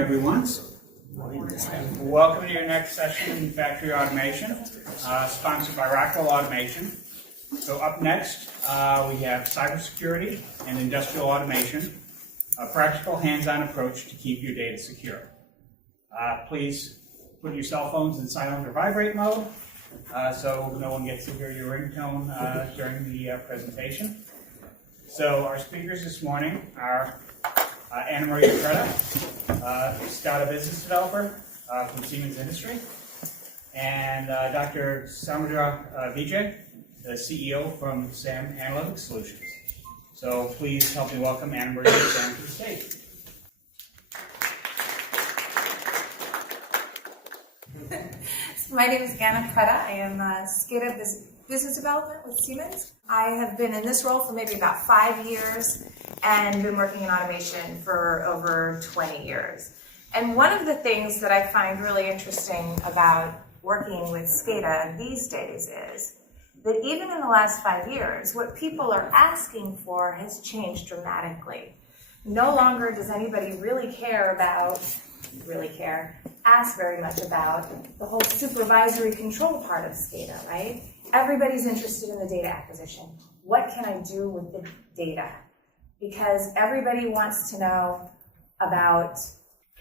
everyone. Welcome to your next session in Factory Automation, sponsored by Rockwell Automation. So up next, we have Cybersecurity and Industrial Automation, a practical hands-on approach to keep your data secure. Please put your cell phones in silent or vibrate mode so no one gets to hear your ringtone during the presentation. So our speakers this morning are Preta, SCADA business developer from Siemens Industry, and Dr. Samudra Vijay, the CEO from Sam Analytic Solutions. So please help me welcome Anna-Maria and Sam to the stage. My name is Anna Preta. I am SCADA business development with Siemens. I have been in this role for maybe about 5 years and been working in automation for over 20 years. And one of the things that I find really interesting about working with SCADA these days is that even in the last 5 years, what people are asking for has changed dramatically. No longer does anybody ask very much about the whole supervisory control part of SCADA, right? Everybody's interested in the data acquisition. What can I do with the data? Because everybody wants to know about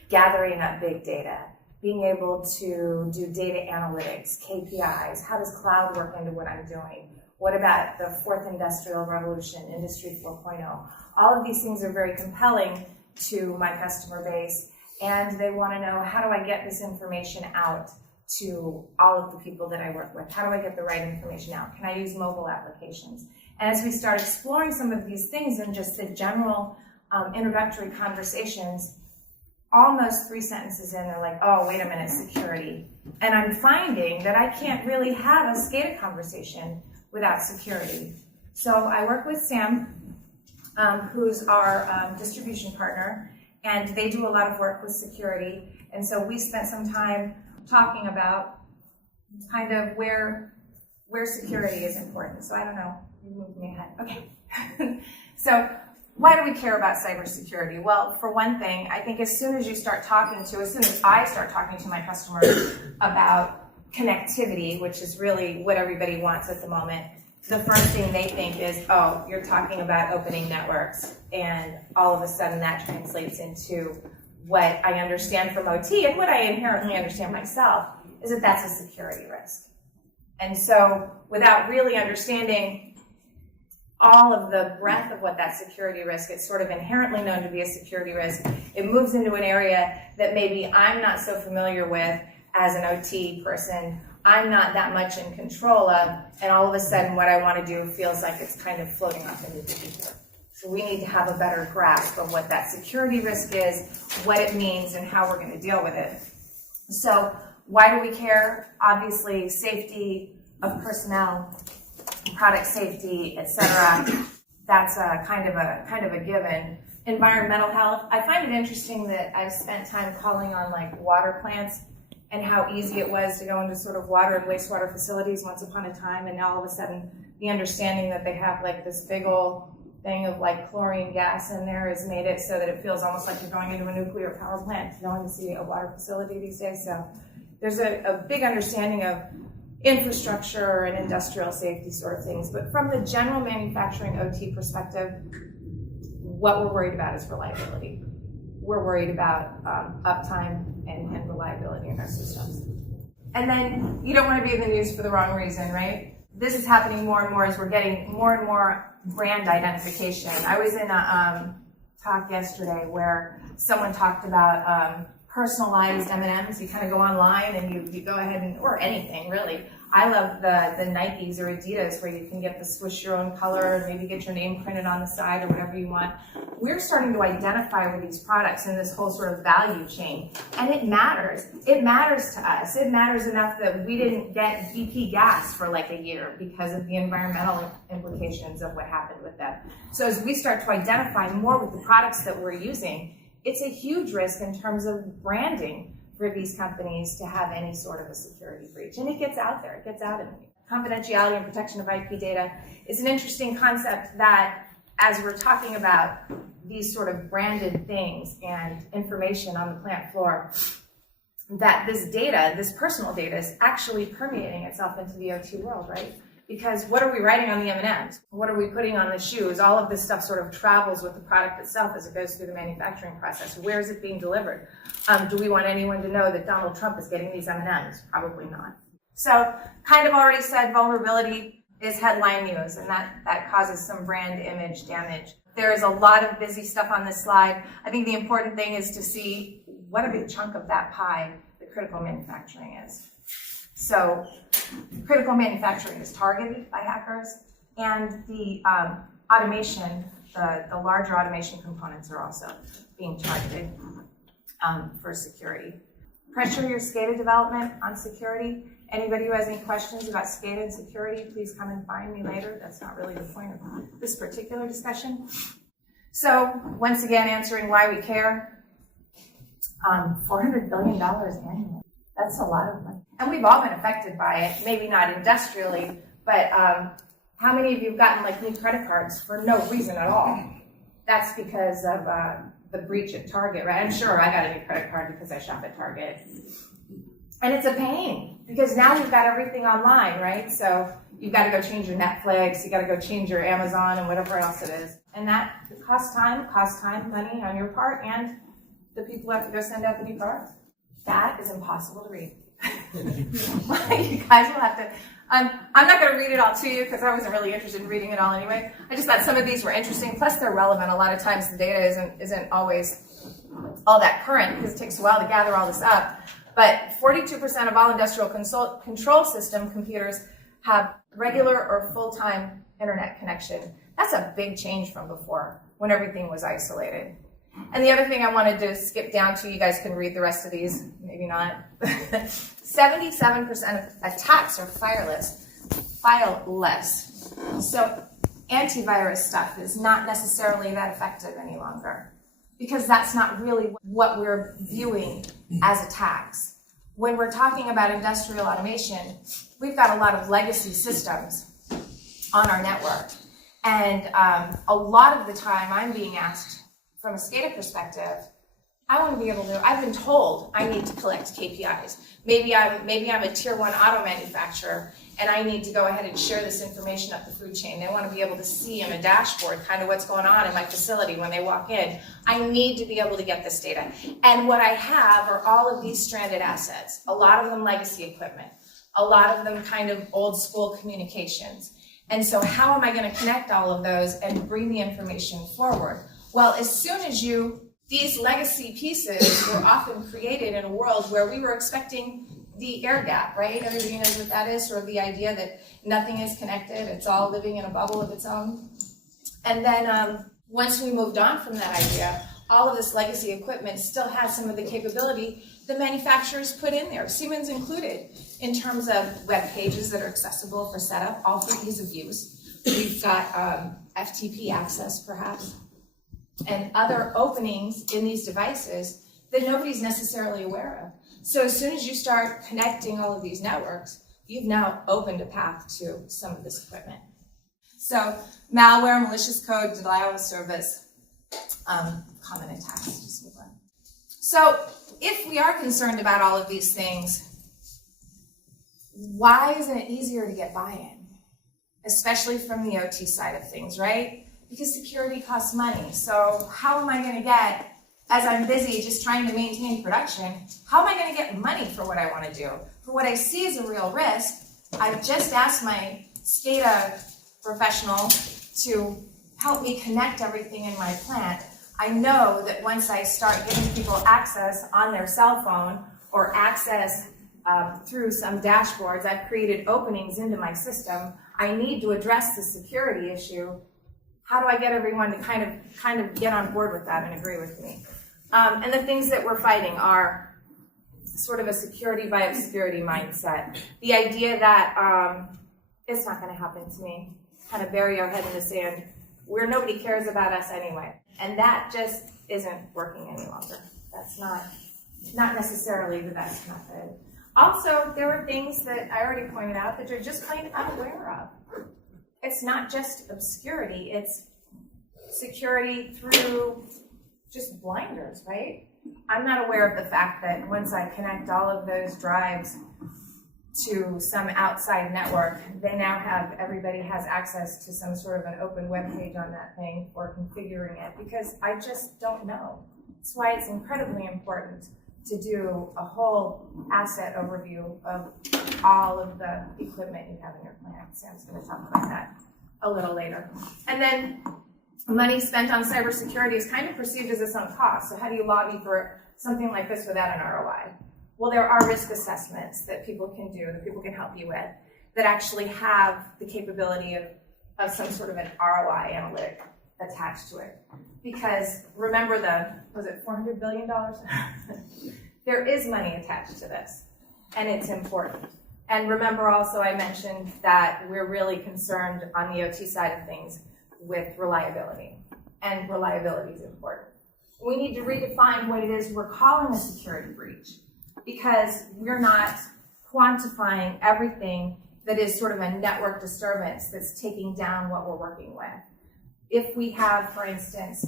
gathering up big data, being able to do data analytics, KPIs. How does cloud work into what I'm doing? What about the fourth industrial revolution, Industry 4.0? All of these things are very compelling to my customer base, and they want to know, how do I get this information out to all of the people that I work with? How do I get the right information out? Can I use mobile applications? And as we start exploring some of these things in just the general introductory conversations, almost 3 sentences in, they're like, oh, wait a minute, security. And I'm finding that I can't really have a SCADA conversation without security. So I work with Sam, who's our distribution partner, and they do a lot of work with security. And so we spent some time talking about kind of where security is important. So I don't know, you moved me ahead. Okay. So why do we care about cybersecurity? Well, for one thing, I think as soon as I start talking to my customers about connectivity, which is really what everybody wants at the moment, the first thing they think is, oh, you're talking about opening networks. And all of a sudden that translates into what I understand from OT and what I inherently understand myself is that that's a security risk. And so without really understanding all of the breadth of what that security risk, it's sort of inherently known to be a security risk. It moves into an area that maybe I'm not so familiar with as an OT person. I'm not that much in control of, and all of a sudden what I want to do feels like it's kind of floating off into the ether. So we need to have a better grasp of what that security risk is, what it means, and how we're going to deal with it. So why do we care? Obviously, safety of personnel, product safety, etc. That's kind of a given. Environmental health. I find it interesting that I've spent time calling on like water plants and how easy it was to go into sort of water and wastewater facilities once upon a time, and now all of a sudden the understanding that they have like this big old thing of like chlorine gas in there has made it so that it feels almost like you're going into a nuclear power plant to go in to see a water facility these days. So there's a big understanding of infrastructure and industrial safety sort of things. But from the general manufacturing OT perspective, what we're worried about is reliability. We're worried about uptime and reliability in our systems. And then you don't want to be in the news for the wrong reason, right? This is happening more and more as we're getting more and more brand identification. I was in a talk yesterday where someone talked about personalized M&Ms. You kind of go online and you go ahead and, or anything really. I love the Nikes or Adidas where you can get the swoosh your own color and maybe get your name printed on the side or whatever you want. We're starting to identify with these products in this whole sort of value chain. And it matters. It matters to us. It matters enough that we didn't get BP gas for like a year because of the environmental implications of what happened with them. So as we start to identify more with the products that we're using, it's a huge risk in terms of branding for these companies to have any sort of a security breach. And it gets out there, it gets out in the confidentiality and protection of IP data is an interesting concept that as we're talking about these sort of branded things and information on the plant floor, that this data, this personal data, is actually permeating itself into the OT world, right? Because what are we writing on the M&Ms? What are we putting on the shoes? All of this stuff sort of travels with the product itself as it goes through the manufacturing process. Where is it being delivered? Do we want anyone to know that Donald Trump is getting these M&Ms? Probably not. So, kind of already said, vulnerability is headline news, and that causes some brand image damage. There is a lot of busy stuff on this slide. I think the important thing is to see what a big chunk of that pie the critical manufacturing is. So critical manufacturing is targeted by hackers, and the automation, the larger automation components are also being targeted for security. Pressure your SCADA development on security. Anybody who has any questions about SCADA and security, please come and find me later. That's not really the point of this particular discussion. So once again, answering why we care. $400 billion annually. That's a lot of money. And we've all been affected by it, maybe not industrially, but how many of you have gotten like new credit cards for no reason at all? That's because of the breach at Target, right? I'm sure I got a new credit card because I shop at Target. And it's a pain because now we've got everything online, right? So you've got to go change your Netflix, you got to go change your Amazon and whatever else it is. And that costs time, money on your part, and the people who have to go send out the new cards. That is impossible to read. You guys will have to, I'm not going to read it all to you because I wasn't really interested in reading it all anyway. I just thought some of these were interesting, plus they're relevant. A lot of times the data isn't always all that current because it takes a while to gather all this up. But 42% of all industrial control system computers have regular or full-time internet connection. That's a big change from before when everything was isolated. And the other thing I wanted to skip down to, you guys can read the rest of these, maybe not. 77% of attacks are fileless. So antivirus stuff is not necessarily that effective any longer because that's not really what we're viewing as attacks. When we're talking about industrial automation, we've got a lot of legacy systems on our network. And a lot of the time I'm being asked from a SCADA perspective, I want to be able to, I've been told I need to collect KPIs. Maybe I'm a tier 1 auto manufacturer and I need to go ahead and share this information up the food chain. They want to be able to see in a dashboard kind of what's going on in my facility when they walk in. I need to be able to get this data. And what I have are all of these stranded assets, a lot of them legacy equipment, a lot of them kind of old school communications. And so how am I going to connect all of those and bring the information forward? Well, as soon as these legacy pieces were often created in a world where we were expecting the air gap, right? Everybody knows what that is, sort of the idea that nothing is connected, it's all living in a bubble of its own. And then once we moved on from that idea, all of this legacy equipment still has some of the capability the manufacturers put in there, Siemens included, in terms of web pages that are accessible for setup, all for ease of use. We've got FTP access, perhaps, and other openings in these devices that nobody's necessarily aware of. So as soon as you start connecting all of these networks, you've now opened a path to some of this equipment. So malware, malicious code, denial of service, common attacks. Just move on. So if we are concerned about all of these things, why isn't it easier to get buy-in? Especially from the OT side of things, right? Because security costs money. So how am I going to get, as I'm busy just trying to maintain production, how am I going to get money for what I want to do? For what I see as a real risk, I've just asked my SCADA professional to help me connect everything in my plant. I know that once I start giving people access on their cell phone or access through some dashboards, I've created openings into my system. I need to address the security issue. How do I get everyone to kind of get on board with that and agree with me? And the things that we're fighting are sort of a security by obscurity mindset. The idea that it's not going to happen to me. Kind of bury our head in the sand where nobody cares about us anyway. And that just isn't working any longer. That's not necessarily the best method. Also, there are things that I already pointed out that you're just plain unaware of. It's not just obscurity, it's security through just blinders, right? I'm not aware of the fact that once I connect all of those drives to some outside network, they now have, everybody has access to some sort of an open web page on that thing for configuring it, because I just don't know. That's why it's incredibly important to do a whole asset overview of all of the equipment you have in your plant. Sam's going to talk about that a little later. And then money spent on cybersecurity is kind of perceived as a sunk cost. So how do you lobby for something like this without an ROI? Well, there are risk assessments that people can do, that people can help you with, that actually have the capability of some sort of an ROI analytic attached to it. Because remember was it $400 billion? There is money attached to this, and it's important. And remember also I mentioned that we're really concerned on the OT side of things with reliability, and reliability is important. We need to redefine what it is we're calling a security breach, because we're not quantifying everything that is sort of a network disturbance that's taking down what we're working with. If we have, for instance,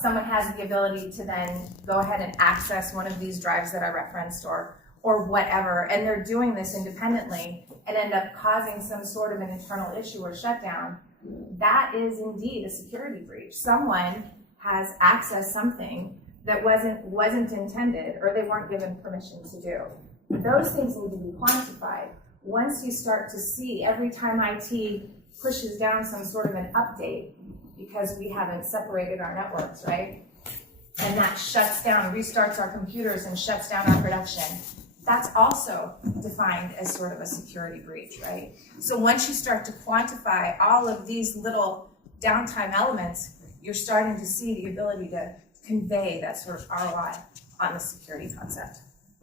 someone has the ability to then go ahead and access one of these drives that I referenced or whatever, and they're doing this independently and end up causing some sort of an internal issue or shutdown, that is indeed a security breach. Someone has accessed something that wasn't intended, or they weren't given permission to do. Those things need to be quantified. Once you start to see every time IT pushes down some sort of an update, because we haven't separated our networks, right? And that shuts down, restarts our computers and shuts down our production. That's also defined as sort of a security breach, right? So once you start to quantify all of these little downtime elements, you're starting to see the ability to convey that sort of ROI on the security concept.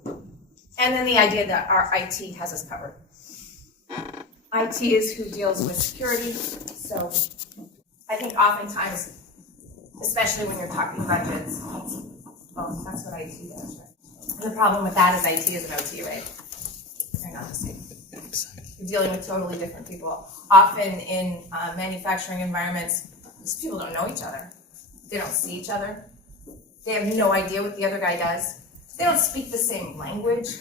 And then the idea that our IT has us covered. IT is who deals with security, so I think oftentimes, especially when you're talking budgets, well, that's what IT does, right? And the problem with that is IT is an OT, right? They're not the same. You're dealing with totally different people. Often in manufacturing environments, these people don't know each other. They don't see each other. They have no idea what the other guy does. They don't speak the same language.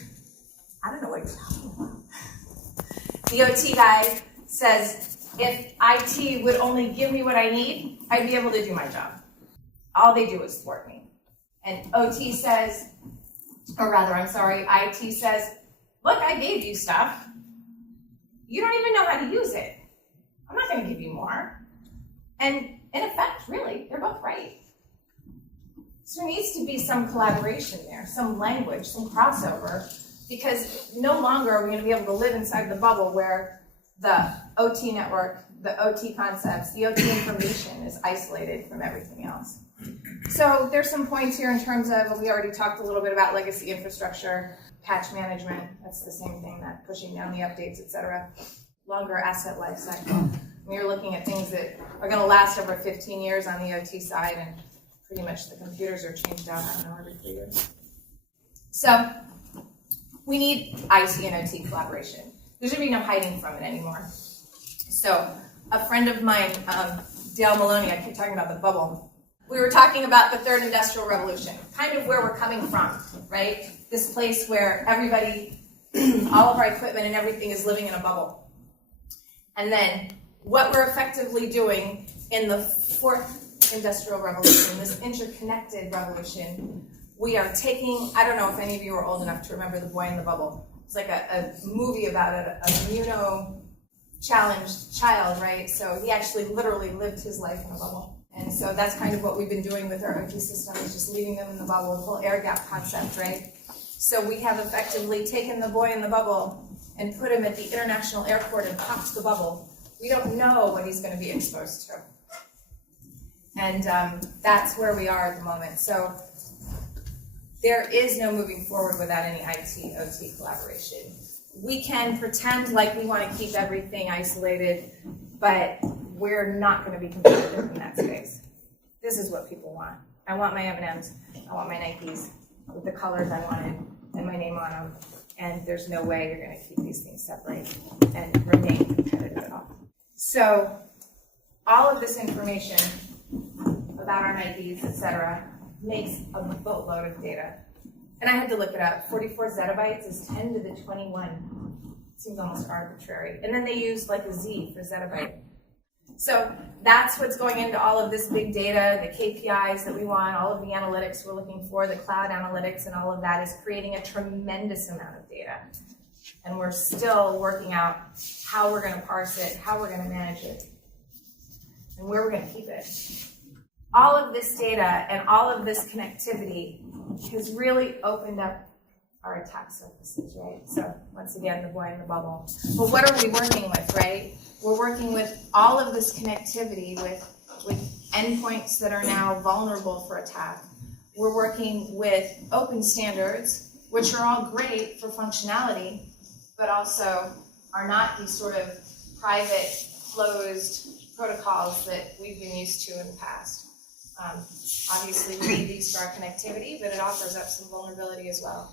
I don't know what you're talking about. The OT guy says, if IT would only give me what I need, I'd be able to do my job. All they do is thwart me. And OT says, or rather, I'm sorry, IT says, look, I gave you stuff. You don't even know how to use it. I'm not going to give you more. And in effect, really, they're both right. So there needs to be some collaboration there, some language, some crossover, because no longer are we going to be able to live inside the bubble where the OT network, the OT concepts, the OT information is isolated from everything else. So there's some points here in terms of, we already talked a little bit about legacy infrastructure, patch management, that's the same thing, that pushing down the updates, etc. Longer asset life cycle. We're looking at things that are going to last over 15 years on the OT side, and pretty much the computers are changed out, I don't know, every 3 years. So we need IT and OT collaboration. There should be no hiding from it anymore. So a friend of mine, Dale Maloney, I keep talking about the bubble. We were talking about the third industrial revolution, kind of where we're coming from, right? This place where everybody, all of our equipment and everything is living in a bubble. And then what we're effectively doing in the fourth industrial revolution, this interconnected revolution, we are taking, I don't know if any of you are old enough to remember The Boy in the Bubble. It's like a movie about an immuno-challenged child, right? So he actually literally lived his life in a bubble. And so that's kind of what we've been doing with our OT system, is just leaving them in the bubble, the whole air gap concept, right? So we have effectively taken the boy in the bubble and put him at the international airport and popped the bubble. We don't know what he's going to be exposed to. And that's where we are at the moment. So there is no moving forward without any IT-OT collaboration. We can pretend like we want to keep everything isolated, but we're not going to be competitive in that space. This is what people want. I want my M&Ms, I want my Nikes with the colors I wanted and my name on them, and there's no way you're going to keep these things separate and remain competitive at all. So all of this information about our Nikes, etc., makes a boatload of data. And I had to look it up. 44 zettabytes is 10 to the 21. Seems almost arbitrary. And then they used like a Z for zettabyte. So that's what's going into all of this big data, the KPIs that we want, all of the analytics we're looking for, the cloud analytics and all of that is creating a tremendous amount of data. And we're still working out how we're going to parse it, how we're going to manage it, and where we're going to keep it. All of this data and all of this connectivity has really opened up our attack surfaces, right? So once again, the boy in the bubble. Well, what are we working with, right? We're working with all of this connectivity with endpoints that are now vulnerable for attack. We're working with open standards, which are all great for functionality, but also are not these sort of private, closed protocols that we've been used to in the past. Obviously, we need these for our connectivity, but it offers up some vulnerability as well,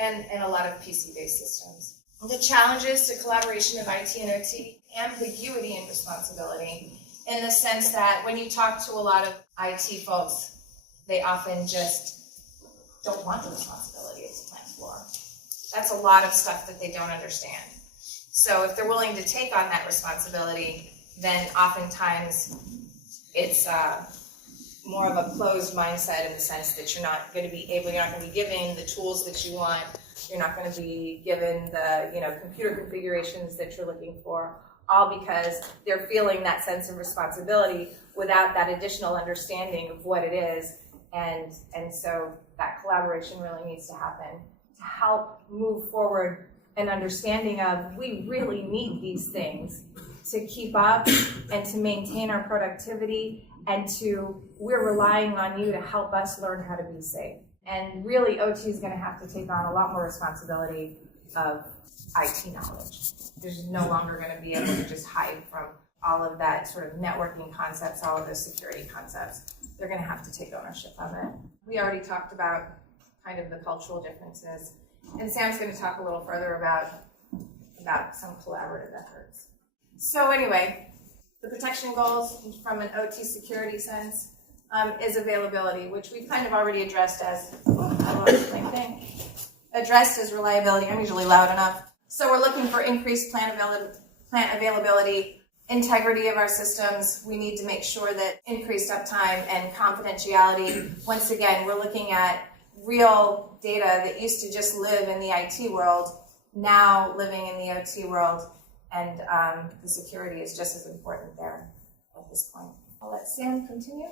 and a lot of PC-based systems. The challenges to collaboration of IT and OT, ambiguity and responsibility, in the sense that when you talk to a lot of IT folks, they often just don't want the responsibility of the plant floor. That's a lot of stuff that they don't understand. So if they're willing to take on that responsibility, then oftentimes it's more of a closed mindset in the sense that you're not going to be given the tools that you want. You're not going to be given the computer configurations that you're looking for, all because they're feeling that sense of responsibility without that additional understanding of what it is. And so that collaboration really needs to happen to help move forward an understanding of we really need these things to keep up and to maintain our productivity, and we're relying on you to help us learn how to be safe. And really, OT is going to have to take on a lot more responsibility of IT knowledge. There's no longer going to be able to just hide from all of that sort of networking concepts, all of those security concepts. They're going to have to take ownership of it. We already talked about kind of the cultural differences, and Sam's going to talk a little further about some collaborative efforts. So anyway, the protection goals from an OT security sense is availability, which we've kind of already addressed as, addressed as reliability. I'm usually loud enough. So we're looking for increased plant availability, integrity of our systems. We need to make sure that increased uptime and confidentiality. Once again, we're looking at real data that used to just live in the IT world, now living in the OT world, and the security is just as important there at this point. I'll let Sam continue.